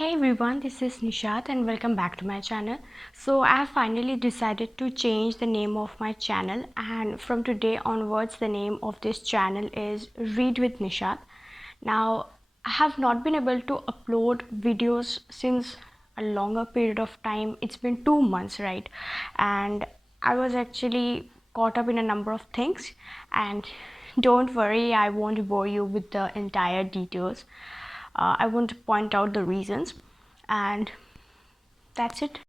Hey everyone, this is Nishat and welcome back to my channel. So I have finally decided to change the name of my channel, and from today onwards the name of this channel is Read with Nishat. Now I have not been able to upload videos since a longer period of time. It's been 2 months, right? And I was actually caught up in a number of things, and don't worry, I won't bore you with the entire details. I want to point out the reasons, and that's it.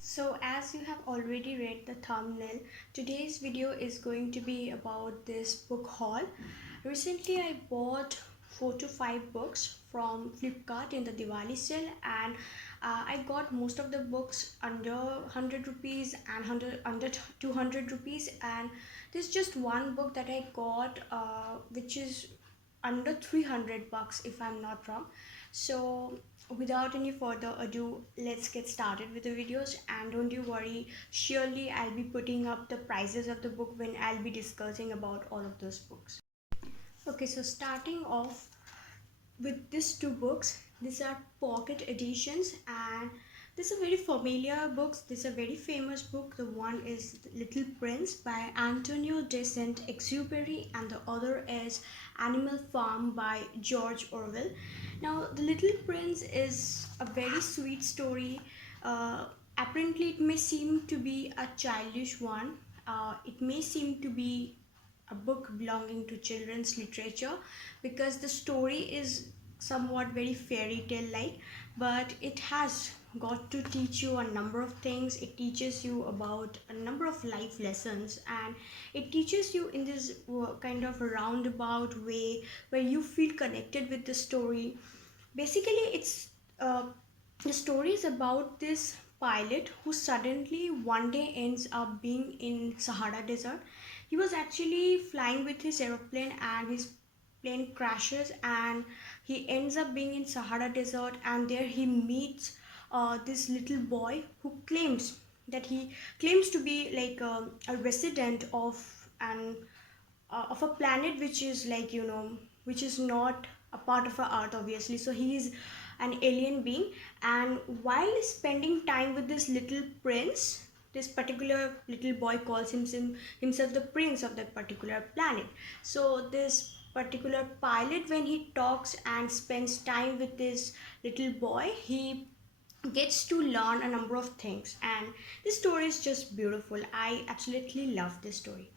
So as you have already read the thumbnail, today's video is going to be about this book haul. Recently I bought 4 to 5 books from Flipkart in the Diwali sale, and I got most of the books under 100 rupees and under 200 rupees, and there's just one book that I got which is under 300 bucks if I'm not wrong. So without any further ado, let's get started with the videos, and don't you worry, surely I'll be putting up the prices of the book when I'll be discussing about all of those books. Okay, so starting off with these two books, these are pocket editions, and these are very familiar books. This is a very famous book. The one is Little Prince by Antonio de Saint-Exupéry, and the other is Animal Farm by George Orwell. Now the Little Prince is a very sweet story. Apparently it may seem to be a childish one. It may seem to be a book belonging to children's literature because the story is somewhat very fairy tale like, but it has got to teach you a number of things. It teaches you about a number of life lessons, and it teaches you in this kind of a roundabout way where you feel connected with the story. Basically it's the story is about this pilot who suddenly one day ends up being in Sahara Desert. He was actually flying with his aeroplane, and his plane crashes, and he ends up being in Sahara Desert, and there he meets this little boy who claims to be like a resident an of a planet which is like, which is not a part of our earth, obviously. So he is an alien being, and while spending time with this little prince, this particular little boy calls himself the prince of that particular planet. So this particular pilot, when he talks and spends time with this little boy, he gets to learn a number of things, and this story is just beautiful. I absolutely love this story.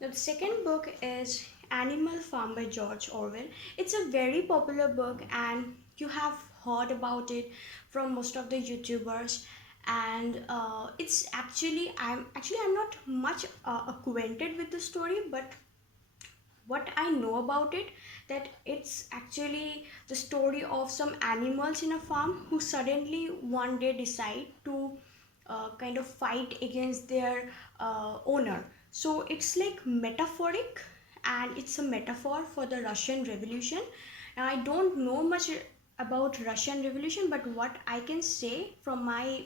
Now, the second book is Animal Farm by George Orwell. It's a very popular book, and you have heard about it from most of the YouTubers. And it's actually I'm not much acquainted with the story, but what I know about it, that it's actually the story of some animals in a farm who suddenly one day decide to kind of fight against their owner. So it's like metaphoric, and it's a metaphor for the Russian Revolution. Now, I don't know much about Russian Revolution, but what I can say from my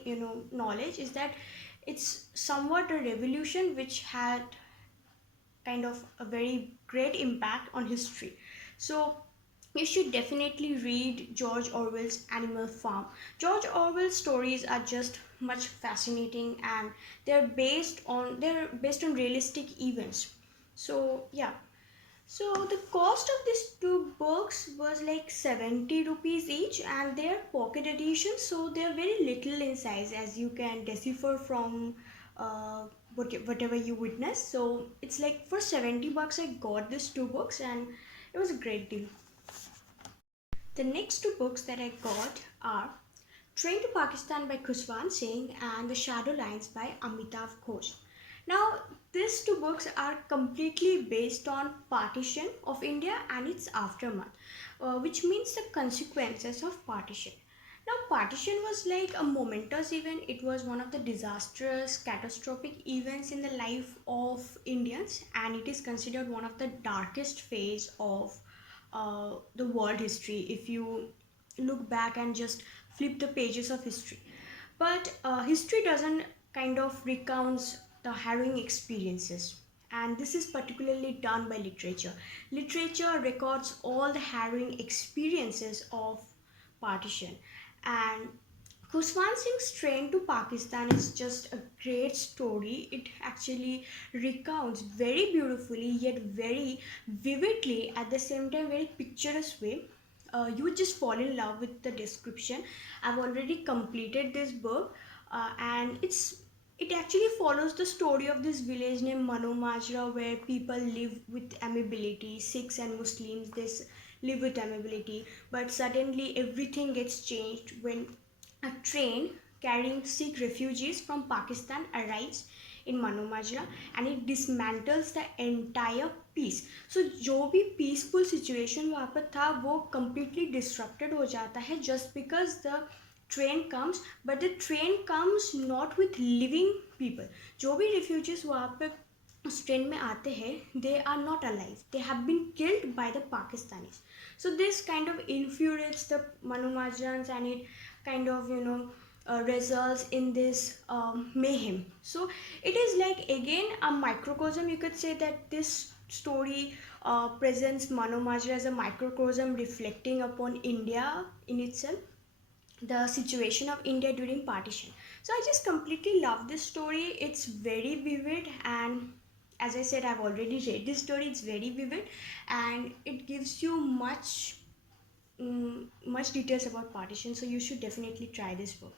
knowledge is that it's somewhat a revolution which had kind of a very great impact on history. So you should definitely read George Orwell's Animal Farm. George Orwell's stories are just much fascinating, and they're based on realistic events. So yeah. So the cost of these two books was like 70 rupees each, and they're pocket editions, so they're very little in size, as you can decipher from whatever you witness. So it's like for 70 bucks I got these two books, and it was a great deal. The next two books that I got are Train to Pakistan by Khuswan Singh and The Shadow Lines by Amitav Ghosh. Now, these two books are completely based on partition of India and its aftermath, which means the consequences of partition. Now, partition was like a momentous event. It was one of the disastrous, catastrophic events in the life of Indians, and it is considered one of the darkest phase of the world history if you look back and just flip the pages of history. But history doesn't kind of recounts the harrowing experiences, and this is particularly done by literature. Literature records all the harrowing experiences of partition, And Kushwan Singh's train to Pakistan is just a great story. It actually recounts very beautifully yet very vividly, at the same time very picturesque way. You would just fall in love with the description. I've already completed this book, and it actually follows the story of this village named Mano Majra, where people live with amability. Sikhs and Muslims, live with amability, but suddenly everything gets changed when a train carrying Sikh refugees from Pakistan arrives in Mano Majra, and it dismantles the entire peace. So जो भी peaceful situation वहाँ पर था वो completely disrupted हो जाता है just because the train comes, but the train comes not with living people. जो भी refugees वहाँ पे उस ट्रेन में आते हैं, they are not alive, they have been killed by the Pakistanis. So this kind of infuriates the Manu Majrans, and it kind of results in this mayhem. So it is like again a microcosm, you could say that this story presents Manu Majra as a microcosm reflecting upon India in itself, the situation of India during partition. So I just completely love this story. It's very vivid, and as I said, I've already read this story. It's very vivid, and it gives you much details about partition. So you should definitely try this book.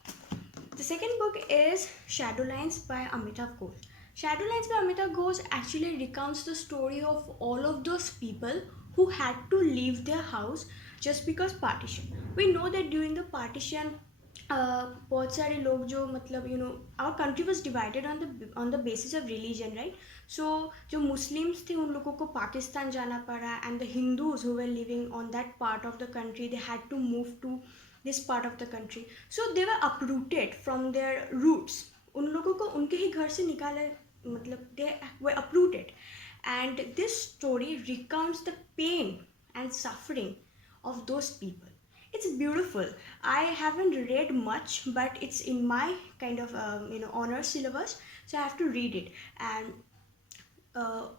The second book is Shadowlines by Amitav Ghosh. Shadowlines by Amitav Ghosh actually recounts the story of all of those people who had to leave their house just because partition. We know that during the partition, बहुत सारे लोग जो मतलब our country was divided on the basis of religion, right? So जो Muslims थे उन लोगों को पाकिस्तान जाना पड़ा, and the Hindus who were living on that part of the country, they had to move to this part of the country. So they were uprooted from their roots. उन लोगों को उनके ही घर से निकाला, मतलब they were uprooted. And this story recounts the pain and suffering of those people. It's beautiful. I haven't read much, but it's in my kind of honor syllabus, so I have to read it. And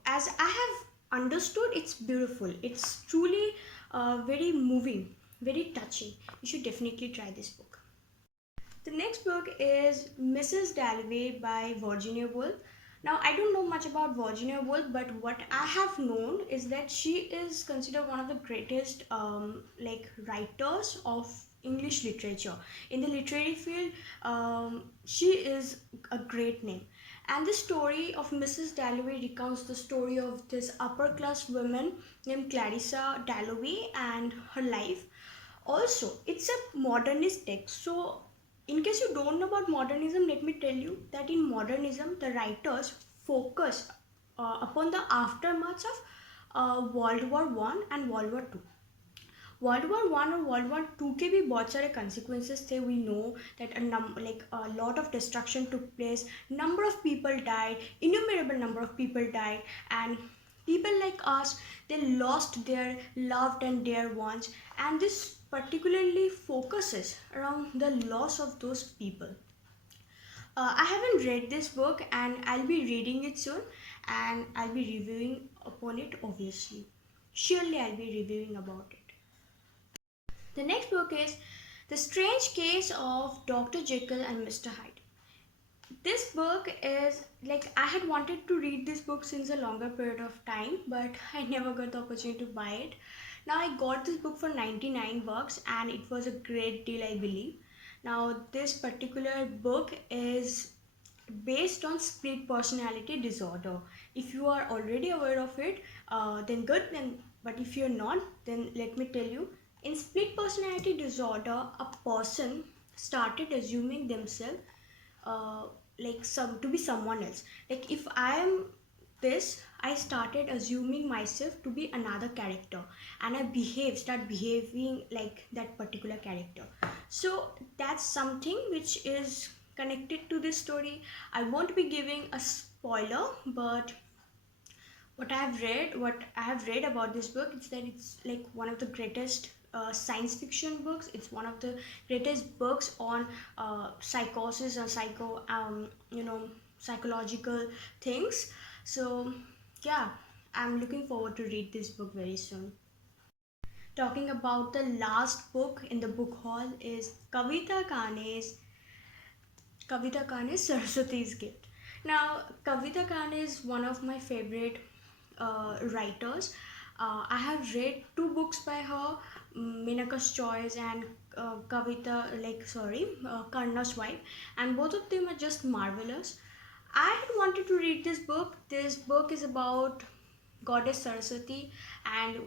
as I have understood, it's beautiful. It's truly very moving, very touching. You should definitely try this book. The next book is Mrs. Dalloway by Virginia Woolf. Now, I don't know much about Virginia Woolf, but what I have known is that she is considered one of the greatest writers of English literature. In the literary field, she is a great name. And the story of Mrs. Dalloway recounts the story of this upper class woman named Clarissa Dalloway and her life. Also, it's a modernist text. So in case you don't know about modernism, let me tell you that in modernism, the writers focus upon the aftermaths of World War One and World War Two. World war one और world war to के भी बहुत सारे consequences थे. We know that a lot of destruction took place, number of people died, innumerable number of people died, and people like us, they lost their loved and dear ones, and this particularly focuses around the loss of those people. I haven't read this book, and I'll be reading it soon, and I'll be reviewing upon it, obviously. Surely I'll be reviewing about it. The next book is The Strange Case of Dr. Jekyll and Mr Hyde. This book is like, I had wanted to read this book since a longer period of time, but I never got the opportunity to buy it. Now I got this book for 99 bucks, and it was a great deal, I believe. Now this particular book is based on split personality disorder. If you are already aware of it, then good. But if you're not, then let me tell you. In split personality disorder, a person started assuming themselves to be someone else. Like if I am this, I started assuming myself to be another character, and I start behaving like that particular character. So that's something which is connected to this story. I won't be giving a spoiler, but what I have read about this book is that it's like one of the greatest science fiction books. It's one of the greatest books on psychosis and psychological things. So yeah, I'm looking forward to read this book very soon. talking about the last book in the book hall is Kavita Kane's Saraswati's Gift. Now, Kavita Kane is one of my favorite writers. I have read two books by her, Minaka's Choice and Karna's Wife, and both of them are just marvelous. I had wanted to read this book. This book is about goddess Saraswati, and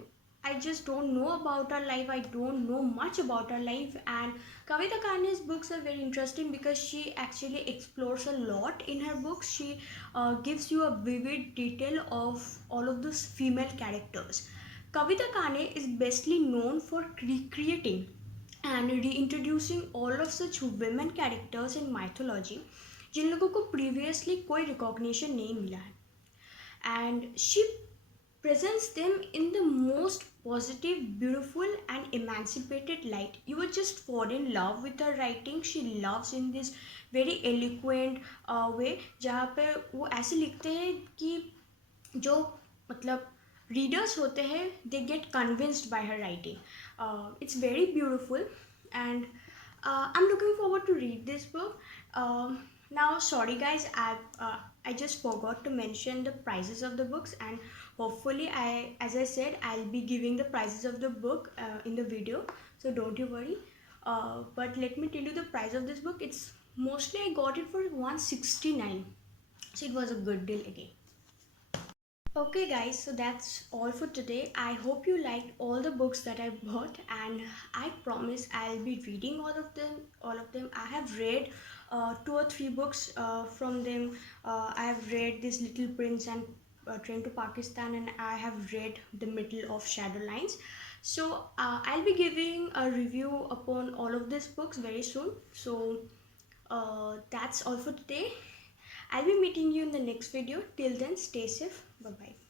I just don't know about her life. I don't know much about her life, and Kavita Kane's books are very interesting because she actually explores a lot in her books. She gives you a vivid detail of all of those female characters. Kavita Kane is bestly known for recreating and reintroducing all of such women characters in mythology जिन लोगों को previously कोई recognition नहीं मिला है, and she presents them in the most positive, beautiful, and emancipated light. You would just fall in love with her writing. She loves in this very eloquent way, जहाँ पे वो ऐसे लिखते हैं कि जो मतलब readers होते हैं, they get convinced by her writing. It's very beautiful, and I'm looking forward to read this book. Now, sorry guys, I just forgot to mention the prices of the books, and hopefully, as I said, I'll be giving the prices of the book in the video, so don't you worry. But let me tell you the price of this book. It's mostly I got it for 169, so it was a good deal again. Okay guys, so that's all for today. I hope you liked all the books that I bought, and I promise I'll be reading all of them. I have read two or three books from them. I have read this Little Prince and Train to Pakistan, and I have read The Middle of Shadow Lines. So I'll be giving a review upon all of these books very soon. So that's all for today. I'll be meeting you in the next video. Till then, stay safe. Bye bye.